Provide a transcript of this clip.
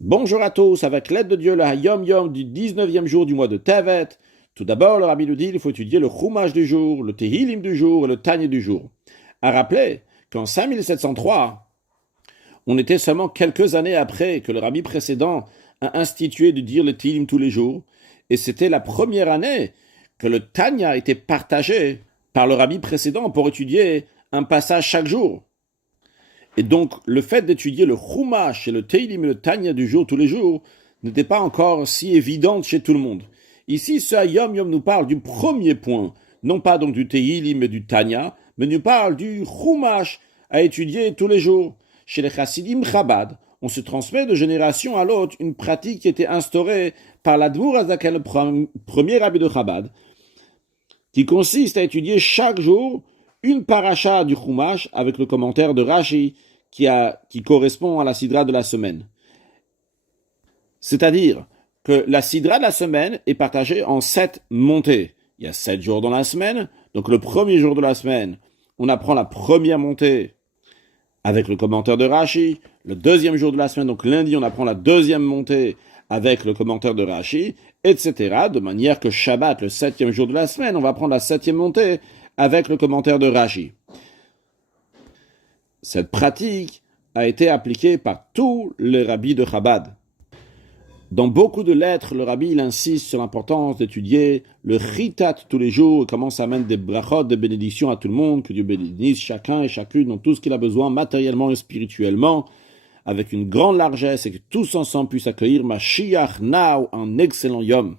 Bonjour à tous, avec l'aide de Dieu, le Hayom Yom du 19e jour du mois de Tevet. Tout d'abord, le Rabbi nous dit qu'il faut étudier le Chumash du jour, le Tehillim du jour et le Tanya du jour. À rappeler qu'en 5703, on était seulement quelques années après que le Rabbi précédent a institué de dire le Tehillim tous les jours, et c'était la première année que le Tanya était partagé par le Rabbi précédent pour étudier un passage chaque jour. Et donc, le fait d'étudier le Chumash et le Tehillim et le Tanya du jour tous les jours n'était pas encore si évident chez tout le monde. Ici, ce Yom Yom nous parle du premier point, non pas donc du Tehillim et du Tanya, mais nous parle du Chumash à étudier tous les jours. Chez les Chassidim Chabad, on se transmet de génération à l'autre une pratique qui était instaurée par l'Admour Azaken, le premier rabbi de Chabad, qui consiste à étudier chaque jour une paracha du Chumash avec le commentaire de Rashi qui correspond à la sidra de la semaine. C'est-à-dire que la sidra de la semaine est partagée en 7 montées. Il y a 7 jours dans la semaine, donc le premier jour de la semaine, on apprend la première montée avec le commentaire de Rashi. Le deuxième jour de la semaine, donc lundi, on apprend la deuxième montée avec le commentaire de Rashi, etc. De manière que Shabbat, le 7e jour de la semaine, on va prendre la 7e montée avec le commentaire de Rashi. Cette pratique a été appliquée par tous les rabbis de Chabad. Dans beaucoup de lettres, le rabbi il insiste sur l'importance d'étudier le chitat tous les jours et commence à mettre des brachot, des bénédictions à tout le monde, que Dieu bénisse chacun et chacune dans tout ce qu'il a besoin matériellement et spirituellement, avec une grande largesse et que tous ensemble puissent accueillir Mashiach now, un excellent Yom.